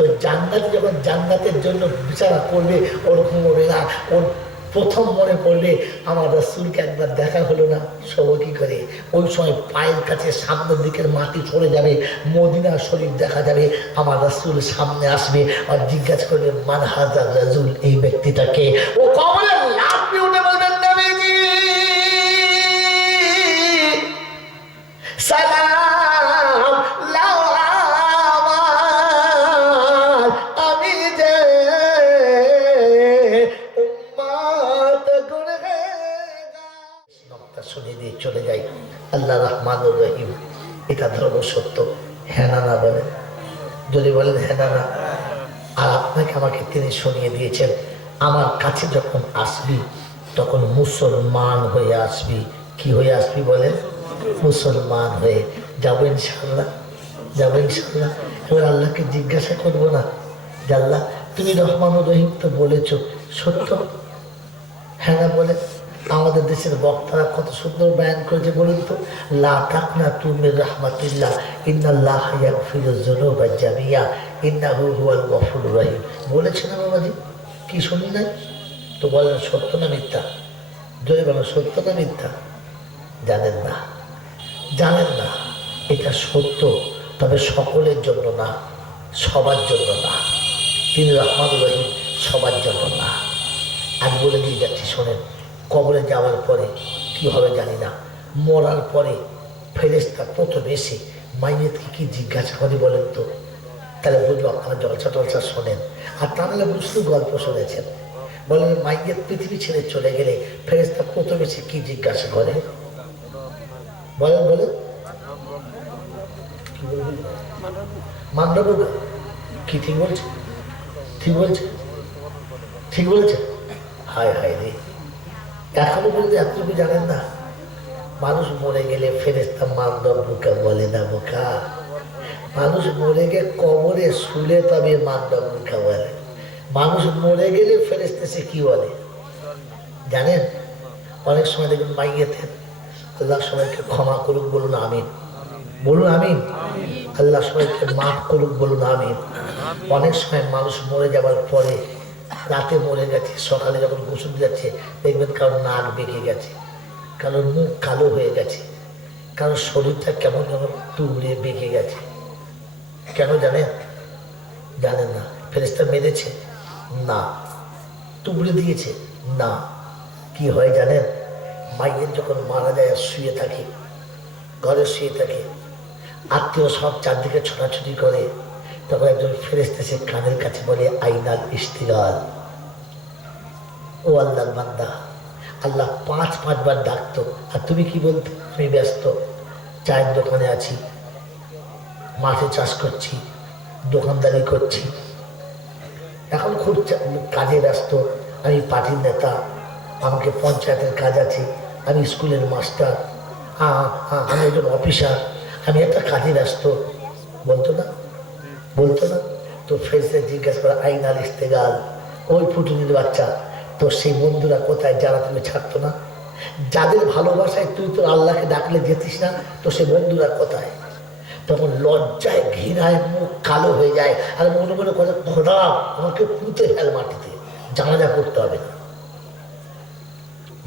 তো জান্নাত যখন জান্নাতের জন্য বিচারা করবে ওরকম হবে না। ওর প্রথম মনে পড়লে আমার রাসূলকে একবার দেখা হলো না, সব কি করে ওই সময় পায়ের কাছে সামনের দিকের মাটি সরে যাবে, মদিনা শরীফ দেখা যাবে, আমার রাসূল সামনে আসবে আর জিজ্ঞাসা করবে মান হাযার রাজুল, এই ব্যক্তিটাকে। ও কবরে আপনি উঠে বলবেন নবীজি সালাম লাওয়াল, আমি যে উম্মত গুনহগার। নকটা শুনে দিয়ে চলে যাই। আল্লাহ রহমানুর রহিম, এটা ধর্ম সত্য, হ্যাঁ না না বলেন, যদি বলেন হ্যাঁ না না। আর আপনাকে আমাকে তিনি শুনিয়ে দিয়েছেন আমার কাছে যখন আসবি তখন মুসলমান হয়ে আসবি। কি হয়ে আসবি বলেন? মুসলমান হয়ে যাবো ইনশাল্লাহ, যাবো ইনশাল্লাহ। এবার আল্লাহকে জিজ্ঞাসা করবো না যে আল্লাহ তুমি রহমানুর রহিম তো বলেছো, সত্য? হ্যাঁ না বলে। আমাদের দেশের বক্তারা কত সুন্দর বয়ান করেছে বলুন তো, লা তাকনাতু মির রাহমাতিল্লাহ ইন্নাল্লাহ ইয়াগফিরুয যুনুবা জামিয়া ইন্নাহু হুয়াল গফুরুর রহিম। বলেছে না বাবাজি? কি শুনি নাই? তো বলেন সত্য না মিথ্যা? যদি বলেন সত্য না মিথ্যা? জানেন না, জানেন না। এটা সত্য, তবে সকলের জন্য না, সবার জন্য না। তিনি রহমানুর রহিম, সবার জন্য না। আজ বলে দিয়ে যাচ্ছি শোনেন, কবরে যাওয়ার পরে কি হবে জানি না। মরার পরে ফেরেশতা প্রথমে এসে মাইয়েতকে কি জিজ্ঞাসা করে বলেন তো? তাহলে বুঝলো আপনারা জলসা টলসা শোনেন, আর তা নাহলে বুঝলো গল্প শুনেছেন। বলেন মাইয়েত পৃথিবী ছেড়ে চলে গেলে ফেরেশতা প্রথমে এসে কি জিজ্ঞাসা করে বলেন? বলেন কি বলবেন? মান্ডব কি ঠিক বলছে? ঠিক বলছে? ঠিক বলেছে? হায় হায় রে, এখনো পর্যন্ত এতটুকু জানেন না। মানুষ মরে গেলে ফেরেশতা মান্ডব বোকা বলে না বোকা। মানুষ মরে গিয়ে কবরে শুলে তবে মান্ডব বোকা বলে। মানুষ মরে গেলে ফেরেশতা সে কি বলে জানেন? অনেক সময় দেখবেন মাইয়েতের আল্লাহ সবাইকে ক্ষমা করুক বলুন আমিন, বলুন আমিন। আল্লাহ সবাইকে মাফ করুক বলুন আমিন। অনেক সময় মানুষ মরে যাবার পরে রাতে মরে গেছে, সকালে যখন গোসল যাচ্ছে দেখবেন কারোর নাক বেঁকে গেছে, কারোর মুখ কালো হয়ে গেছে, কারোর শরীরটা কেমন যেন টুকরে বেঁকে গেছে। কেন জানেন? জানেন না। ফেরেশতা মেরেছে না, টুকরে দিয়েছে না। কি হয় জানেন? মাইয়ের যখন মারা যায় শুয়ে থাকে, ঘরে শুয়ে থাকে, আত্মীয় সব চারদিকে ছোটাছুটি করে, তখন একজন ফেরেশতা সে কানের কাছে বলে আইনাল ইস্তিগাল, ও আল্লাহর বান্দা। আল্লাহ 5 বার ডাকতো, আর তুমি কি বলতে? আমি ব্যস্ত, চায়ের দোকানে আছি, মাঠে চাষ করছি, দোকানদারি করছি, এখন খুব কাজে ব্যস্ত, আমি পার্টির নেতা, আমাকে পঞ্চায়েতের কাজ আছে, আমি স্কুলের মাস্টার, আমি একজন অফিসার, আমি একটা কাজে ব্যস্ত, বলতো না? বলতো না? তো ফেরেশতা জিজ্ঞাসা করে আইনাল ইস্তেগাল, ওই ফুটুনির বাচ্চা, তো সেই বন্ধুরা কোথায় যারা তুমি ছাড়তো না? যাদের ভালোবাসায় তুই তোর আল্লাহকে ডাকলে যেতিস না, তো সে বন্ধুরা কোথায়? তখন লজ্জায় ঘৃণায় মুখ কালো হয়ে যায়, আর মনে মনে করে খোদা আমাকে পুঁতে ফেল মাটিতে, জানাজা করতে হবে না।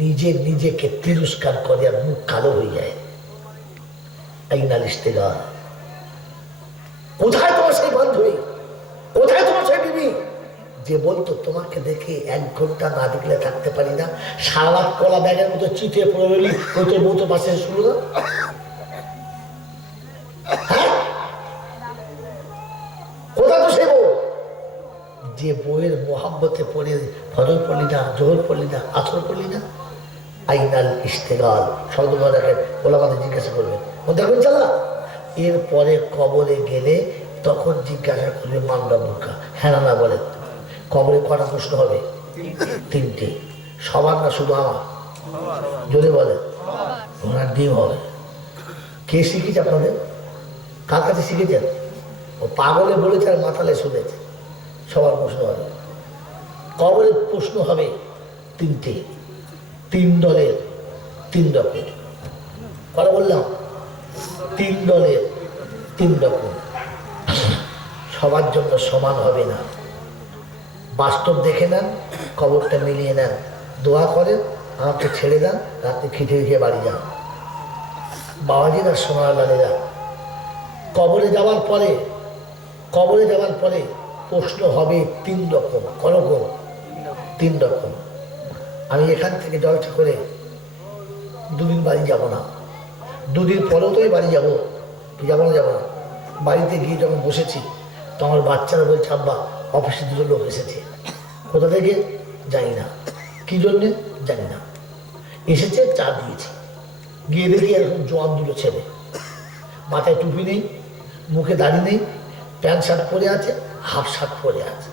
নিজে নিজেকে তিরস্কার করে আর মুখ কালো হয়ে যায়। আইনাল ইস্তেগাল। কোথায় তোমার সেই বান্ধবী? কোথায় তোমার সেই বিবি যে বলতো তোমাকে দেখে 1 ঘন্টা না দেখলে থাকতে পারি না, সারা রাত কলা ব্যাগের মতো চিঠে পড়ে রইলি, ওই তোর বউ তো পাশে শুরু না? কোথায় তো সেই বউ যে বউয়ের মোহাব্বতে পড়ে ফজর পড়লি না, জোহর পড়লি না, আসর পড়লি না? আইনাল ইস্তেগাল শব্দ দেখেন, ওলামাদের জিজ্ঞাসা করবেন, ও দেখবেন চালা। এরপরে কবরে গেলে তখন জিজ্ঞাসা করবে মান্ডব বোকা, হ্যাঁ না বলেন। কবরে কটা প্রশ্ন হবে? 3টে। সবার না, শুধু আমার? জোরে বলেন। ওনার ডিম হবে। কে শিখেছে আপনাদের? কার কাছে শিখেছেন? ও পাগলে বলেছে আর মাথালে শুনেছে। সবার প্রশ্ন হবে। কবরে প্রশ্ন হবে 3টে, 3 দলের 3 রকম। কথা বললাম 3 দলের 3 রকম। সবার জন্য সমান হবে না। বাস্তব দেখে নেন, খবরটা মিলিয়ে নেন, দোয়া করেন, আমাকে ছেড়ে দেন, রাত্রে খিচুড়ি খেয়ে বাড়ি যান। বাবাজিরা সোনালালেরা কবরে যাওয়ার পরে প্রশ্ন হবে 3 রকম। করকম 3 রকম। আমি এখান থেকে জলসা করে 2 দিন বাড়ি যাব না, 2 দিন পরেও তো বাড়ি যাবো, যাবো না। বাড়িতে গিয়ে যখন বসেছি তো আমার বাচ্চারা বলছে, আব্বা অফিসে 2 লোক এসেছে। কোথা থেকে জানি না, কী জন্যে জানি না, এসেছে, চা দিয়েছি। গিয়ে দেখি এরকম জোয়ান 2 ছেলে, মাথায় টুপি নেই, মুখে দাড়ি নেই, প্যান্ট শার্ট পরে আছে, হাফ শার্ট পরে আছে।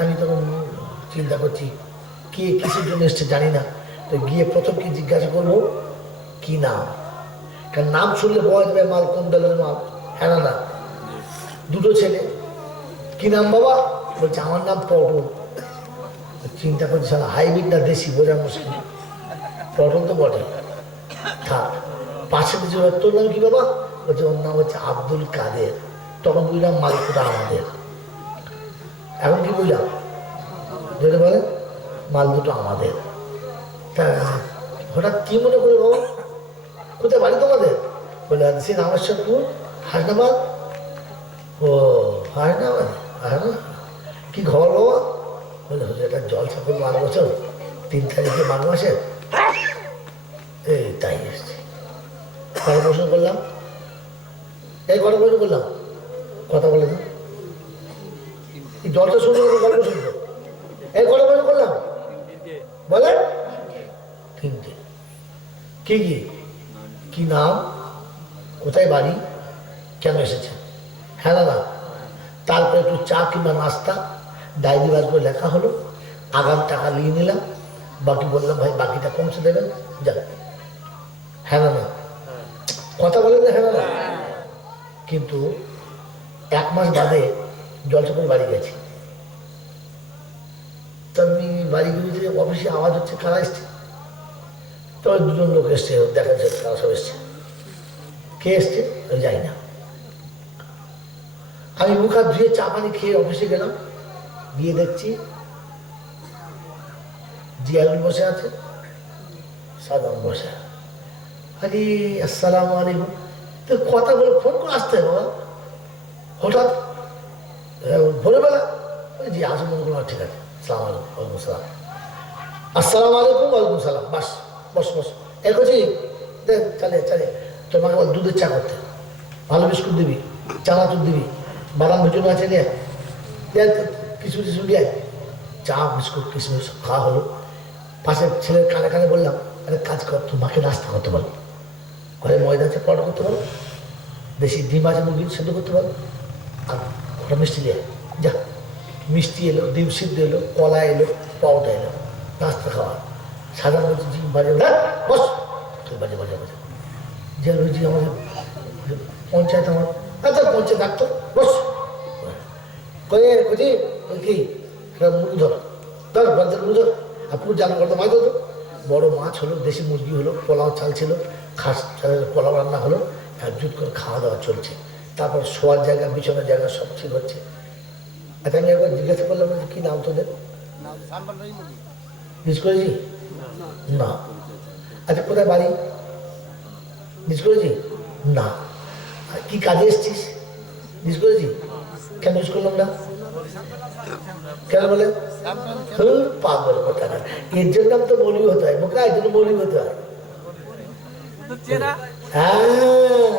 আমি তখন চিন্তা করছি কে কিসের জন্য এসছে জানি না। তো গিয়ে প্রথম কি জিজ্ঞাসা করবো, কি নাম? কারণ নাম শুনলে বলা যাবে মাল কোন দলের মাল। হ্যাঁ না, 2 ছেলে। কি নাম বাবা? বলছে আমার নাম পটল। চিন্তা করছি সারা হাইব্রিড না দেশি, বোঝা মুশকিল। পটল তো বটে, থাক। পাশে কিছু, তোর নাম কি বাবা? বলছে ওর নাম হচ্ছে আব্দুল কাদের। তখন বুঝলাম মালিকটা আমাদের। এখন কি বুঝলাম? যেটা বলে মাল দুটো আমাদের। তা হঠাৎ কি মনে করে বাবা, কোথায় বাড়ি তোমাদের? বলে সে রামেশ্বরপুর, হাসনাবাদ। ও হাসনাবাদ, কি খবর বাবা? বলে এটা জলসা করবো 12 বছর, 3 তারিখে 12 মাসে, এই তাই এসছে। গল্প শুরু করলাম, এই গল্প শুরু করলাম, কথা বলে না, জলসা শুরু করে গল্প শুনবো, এই গল্প করলাম, বলে 3টে। কি নাম, কোথায় বাড়ি, কেন এসেছে? হ্যাঁ না। তারপরে একটু চা কিংবা নাস্তা ডায়েরি বাজ করে লেখা হলো, আগাম টাকা নিয়ে নিলাম, বাকি বললাম ভাই বাকিটা পৌঁছে দেবেন, যান। হ্যাঁ না, কথা বলেন না, হ্যাঁ না। কিন্তু 1 মাস বাদে জলসা করে বাড়ি গেছি। তো আমি বাড়ি গিয়ে অফিসে আওয়াজ হচ্ছে, কারা এসছে? তবে 2 জন লোক এসছে, দেখা যাচ্ছে তারা সব এসছে। কে এসছে যাই না। আমি মুখ হাত ধুয়ে চা পানি খেয়ে অফিসে গেলাম, গিয়ে দেখছি জিয়ারুল বসে আছে, সাদাম বসে। আরে আসসালামু আলাইকুম। তো কথা বলে ফোন করে আসতে বাবা, হঠাৎ ভোরবেলা। জি আসুন, মনে করলাম ঠিক আছে, সালাম আলাইকুম। ওয়ালাইকুম সালাম। আসসালামু আলাইকুম। ওয়ালাইকুম সালাম। বাস বস এ করছি, দেখ চালে তোমাকে বল দুধের চা করতে, ভালো বিস্কুট দিবি, চানাচুর দিবি, বাদাম ভেজনো আছে, নিয়ে কিছু দিয়ে চা বিস্কুট কিশমিশ খাওয়া হলো। পাশের ছেলের কানে বললাম, আরে কাজ কর, তোর মাকে নাস্তা করতে বলো, ঘরে ময়দা আছে পরোটা করতে পারো, দেশি ডিম আছে মুরগি সেদ্ধ করতে পারো, আর ওটা মিষ্টি দিয়ে যা। মিষ্টি এলো, ডিম সিদ্ধ এলো, কলা এলো, পাউটা এলো, নাস্তা খাওয়া। সাদা বলছি জি বাজে, বস তুই বাজে যে রুজি আমাদের পঞ্চায়েত, আমার আচ্ছা পঞ্চায়েত ডাক্তার, বস কি একটা মুড়ি ধর বাচ্চার মুড়ি ধর, আর পুরো জাল করতো মাছ ধরতো। বড় মাছ হলো, দেশি মুরগি হলো, পোলাও চাল ছিল, খাস চালের পোলাও রান্না হলো, একজুট করে খাওয়া দাওয়া চলছে। তারপর শোয়ার জায়গা, বিছানার জায়গা সব ঠিক হচ্ছে। আচ্ছা আমি একবার জিজ্ঞাসা করলাম, কি নাম তোদের? জিজ্ঞেস করেছি না। আচ্ছা কোথায় বাড়ি জিজ্ঞেস করেছি না। কি কাজে এসছিস জিজ্ঞেস করেছি, কেন জিজ্ঞেস করলাম না? কেন বলে পাগল কথা না, এর জন্য তো মৌলী হতে হয়, বোকা, এর জন্য মৌলী হতে হয়। হ্যাঁ,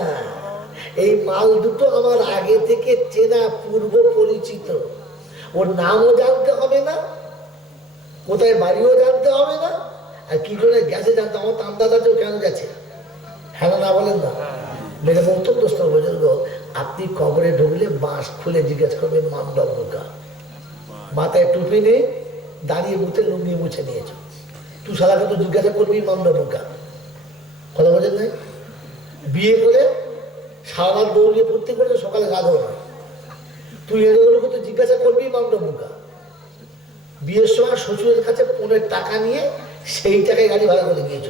এই মাল দুটো আমার আগে থেকে চেনা, পূর্ব পরিচিত। ওর নামও জানতে হবে না, কোথায় বাড়িও জানতে হবে না, আর কি করে গেছে জানতে আমার তো আন্দাজ আছে কেন গেছে। হ্যাঁ না বলেন না? মেরে বক্তব্য বুজুর্গ, আপনি কবরে ঢুকলে বাঁশ খুলে জিজ্ঞেস করবেন মামদক বোকা, মাথায় টুপি নেই, দাঁড়িয়ে মুখে লুঙ্গি মুছে নিয়েছ, তুই সারাকে তো জিজ্ঞাসা করবি মামদক বোকা। কথা বোঝেন নাই? বিয়ে করে সারা রাত দৌড়িয়ে পড়তে করে সকালে গা ধোয়া হয়, তুই এগুলোকে তো জিজ্ঞাসা করবি মামদক বোকা। বিয়ের সময় শ্বশুরের কাছে 15 টাকা নিয়ে সেই টাকায় গাড়ি ভাড়া করে গিয়েছ,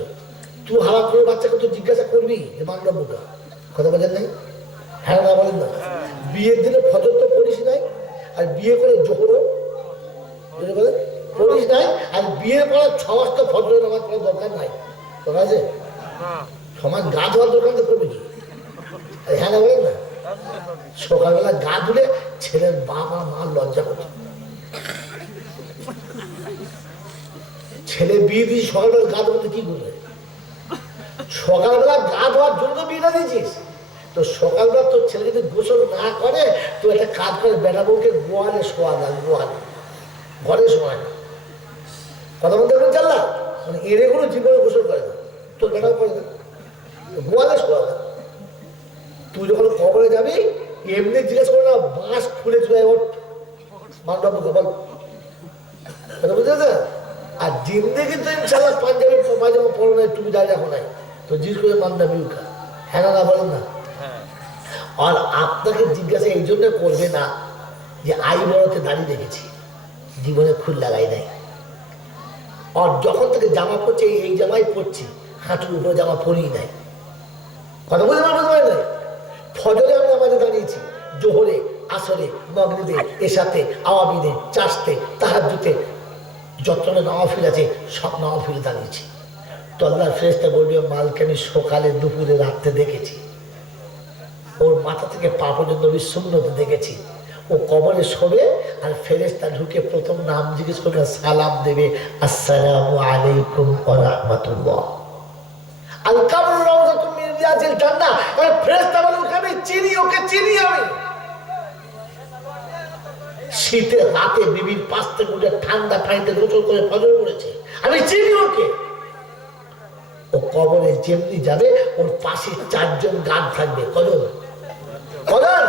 তুই হারাম করে বাচ্চাকে তো জিজ্ঞাসা করবি যে মামদক বোকা। কথা বোঝেন নাই? হ্যাঁ না বলেন না? বিয়ের দিনে ফজর তো পড়িস আর বিয়ে করে জোহরও পড়িস নাই, আর বিয়ের পর 6 মাস তো ফজরের নামাজ পড়ার দরকার নাই, তোর আছে সমাজ গা ধোয়ার দরকার তো করবে কি? হ্যাঁ না বলেন না, সকালবেলা গা ধুলে ছেলের বাবা মা লজ্জা করছে। ছেলে বিয়ে দিয়েছি সকালবেলা গা ধোয়াতে কি করবে? সকালবেলা গা ধোয়ার জন্য বিয়েটা দিয়েছিস, তো সকালবেলা তোর ছেলে যদি গোসল না করে তো একটা কাজ করে, বেটা বউকে গোয়ালে শোয়া না, গোয়ালে ঘরে শোয়া না। কথা বলতে পারবেন চাল্লা, মানে এরে কোনো জীবনে গোসল করে না, তোর বেটাও করে না, গোয়ালে শোয়া না। তুই যখন কবরে যাবি এমনি জিজ্ঞেস করে না, বাঁশ খুলে চলে ওর মানবাবুকে বল, কথা বুঝতে পারছেন? আর জিন্দগি তো ইনশাল্লাহ পাঞ্জাবি পায়জামা পড়ো নাই, তুমি দাঁড়িয়ে রাখো নাই, তো জিজ্ঞেস করে মানবাবি উঠা, হ্যাঁ না বলেন না? আর আপনাকে জিজ্ঞাসা এই জন্য করবে না যে আই বড়তে দাঁড়িয়ে রেখেছি, জীবনে ফুল লাগাই নাই। আর যখন থেকে জামা পড়ছে এই জামাই পড়ছি, হাঁটুর উপরে জামা পরেই নাই। কথা বলতে পারবেন নাই? ফজরে আমি আমাদের দাঁড়িয়েছি, জোহরে, আসরে, মাগরিবে, এশাতে, আওয়াবিনে, চাষতে, তাহাজ্জুদে, যত নওয়াফিল আছে সব নওয়াফিলে দাঁড়িয়েছি। তো আল্লাহর ফেরেশতা বলবে, মালকে আমি সকালে, দুপুরে, রাত্রে দেখেছি, ওর মাথা থেকে পা পর্যন্ত আমি সুন্নতে দেখেছি। ও কবরে শোবে আর ফেরেশতা ঢুকে প্রথম নাম জিজ্ঞেস করবে, সালাম দেবে, আসসালামু আলাইকুম ওয়া রাহমাতুল্লাহ। আল কবর রাউযাতুম মিন রিয়াজিল জান্নাহ। আর ফেরেশতা বলে, ওকে আমি চিনি, ওকে চিনি আমি। শীতের রাতে বিবির পাশ থেকে উঠে ঠান্ডা পানিতে গোসল করে ফজর পড়েছে, আমি চিনি ওকে। ও কবরে যেমনি যাবে ওর পাশে 4 জন গার্ড থাকবে, কজন? কজন?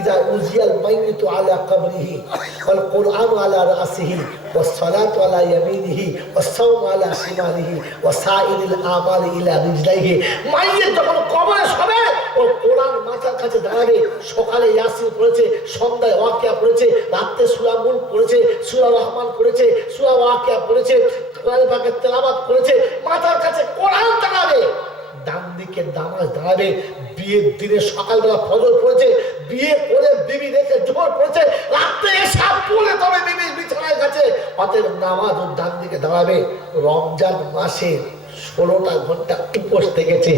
إذا أوذي الميت على قبره والقرآن على رأسه والصلاة على يمينه والصوم على شماله وسائر الأعمال إلى رجليه। মাইয়ের যখন কবরে শোবে ও কোরআন মাথার কাছে দাঁড়াবে, সকালে ইয়াসিন পড়েছে, সন্ধ্যায় ওয়াকিয়া পড়েছে, রাতে সূরা মুলক পড়েছে, সূরা রহমান পড়েছে, সূরা ওয়াকিয়া পড়েছে, কোরআন পাকের তেলাওয়াত করেছে, মাথার কাছে কোরআন দাঁড়াবে। ডান দিকে নামাজ দাঁড়াবে, বিয়ের দিনে সকালবেলা ফজর পড়েছে, বিয়ে করে বিবি রেখে জোহর পড়েছে, রাতে এসা পড়ে তবে বিবি বিছানায় গেছে, অতএব নামাজ ও ডান দিকে দাঁড়াবে। রমজান মাসে 16টা ঘন্টা উপোস থেকেছে,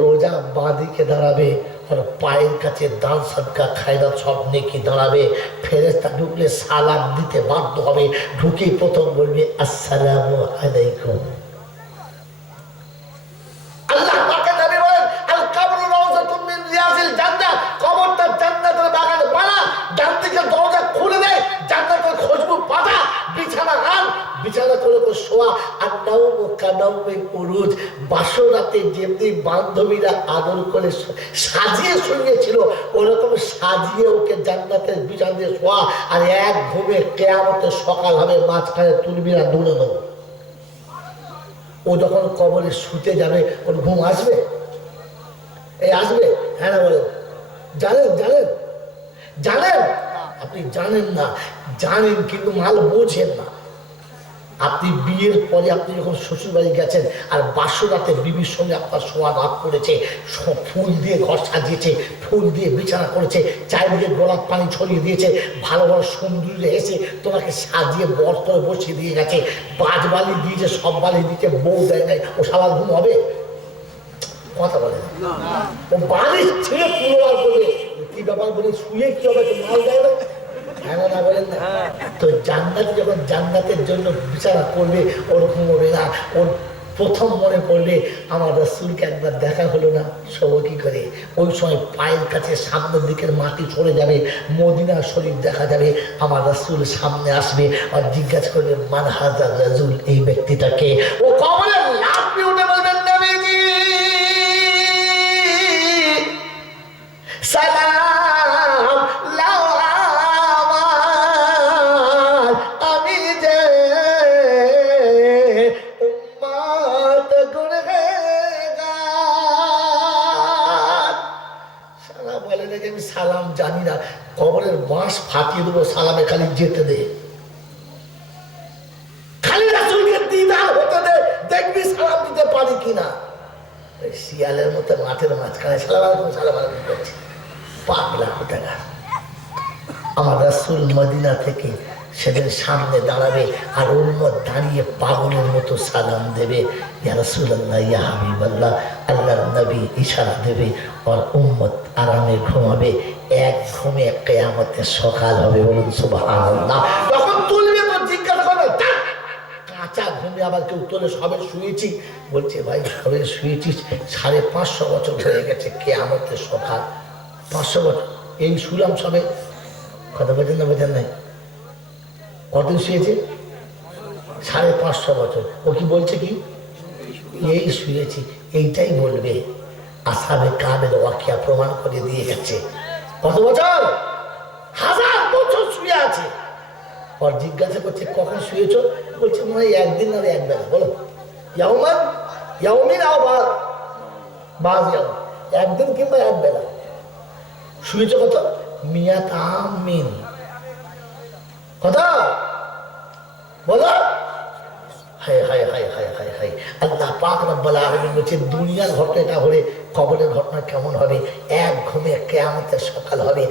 রোজা বাঁ দিকে দাঁড়াবে, আর পায়ের কাছে দান সাদকা খায়রাত সব নেকি দাঁড়াবে। ফেরেশতা ঢুকলে সালাম দিতে বাধ্য হবে, ঢুকেই প্রথম বলবে আসসালামু আলাইকুম। আল্লাহ পাকের নবী বলেন, আল কবরু রাউযাতুম মিন রিয়াজিল জান্নাহ, কবরটা জান্নাতের বাগান বানা। ডান দিকে দরজা খুলে দেয়, জান্নাতের খুশবু পাতা, বিছানা আন, বিছানা করে শোয়া। আর নাওমু কানাউমিল উরুজ, বাসর রাতে যেমনি বান্ধবীরা আদর করে সাজিয়ে শুনিয়েছিল ওরকম সাজিয়ে ওকে জান্নাতের বিছানা দিয়ে শোয়া। আর এক ঘুমে কিয়ামতের সকাল হবে, মাঝখানে তুলবি না, দৌড়ে দেবো। ও যখন কবরে শুতে যাবে ওর ঘুম আসবে? এই আসবে? হ্যাঁ না বলেন? জানেন জানেন জানেন? আপনি জানেন না, জানেন কিন্তু মাল বোঝেন না। আপনি বিয়ের পরে আপনি যখন শ্বশুর বাড়ি গেছেন আর বাসরাতে বিবির সঙ্গে আপনার শোয়া রাত করেছে, ফুল দিয়ে ঘর সাজিয়েছে, ফুল দিয়ে বিছানা করেছে, চারিদিকে গোলাপ পানি ছড়িয়ে দিয়েছে, ভালো ভালো সুন্দরী এসে তোমাকে সাজিয়ে বর করে বসিয়ে দিয়ে গেছে, বাজ বালি দিয়েছে, সব বালি দিয়েছে, বউ দেয় নাই, ও সারা ঘুম হবে? কথা বলে ও বালিশ ছেড়ে পুনরায় বলবে, কি ব্যাপার বলে শুয়ে কি হবে, মাল দেয় না? হ্যাঁ না বলেন না? তো জান্নাত যখন জান্নাতের জন্য বিচার করবে ওরকম হবে না। ওর প্রথম মনে পড়লে আমার রাসূলকে একবার দেখা হলো না, সব কি করে? ওই সময় পায়ের কাছে সামনের দিকের মাটি সরে যাবে, মদিনা শরীফ দেখা যাবে, আমার রাসূল সামনে আসবে আর জিজ্ঞাসা করবে, মান হাযার রাজুল, এই ব্যক্তিটাকে? ও কবরে লাফ উঠে বলবেন, নবীজি সালাম সালাম জানি না, কবরের বাঁশ ফাটিয়ে দেবো, সালামে খালি যেতে দে, খালি রাসূলকে দিদার হতে দে, দেখবি সালাম দিতে পারি কিনা। শিয়ালের মতো মাঠের মাঝখানে সালাম আলাইকুম সালাম আলাইকুম করছি, পাগলা কোথাকার। আমার রাসূল মদিনা থেকে সেদিন সামনে দাঁড়াবে আর উম্মত দাঁড়িয়ে পাগলের মতো সালাম দেবে, ইয়া রাসূলুল্লাহ, ইয়া হাবিবাল্লাহ। আল্লাহর নবী ইশারা দেবে আর উম্মত আরামে ঘুমাবে। এক ঘুমে কিয়ামতের সকাল হবে, বলুন সুবহানাল্লাহ। তখন তুলবে তো জিজ্ঞাসা করবে, কাঁচা ঘুমে আবার কেউ তোলে, সবে শুয়েছি। বলছে ভাই সবে শুয়েছিস, 550 বছর হয়ে গেছে, কিয়ামতের সকাল 500 বছর। এই শুলাম সবে, কথা বোঝেন না বোঝেন নাই? কতদিন শুয়েছে? 550 বছর। ও কি বলছে? কি এই শুয়েছি, এইটাই বলবে। আসহাবে কাহফের ওয়াকিয়া প্রমাণ করে দিয়ে গেছে। কত বছর? 1000 বছর শুয়ে আছে। আর জিজ্ঞাসা করছে কখন শুয়েছ? বলছে মনে হয় একদিন আর এক বেলা। বলো ইয়াউমান ইয়াউমিন আও বাজ ইয়াউম, একদিন কিংবা এক বেলা শুয়েছ। কত? মিয়াত আমিন। কথা বলো। হায় হায় হায় হায় হায় হায়। আল্লাহ পাক রব্বুল আলামিন বলছে দুনিয়ার ঘটনাটা হলে কবরের ঘটনা কেমন হবে? এক ঘুমে কিয়ামতের সকাল হবে।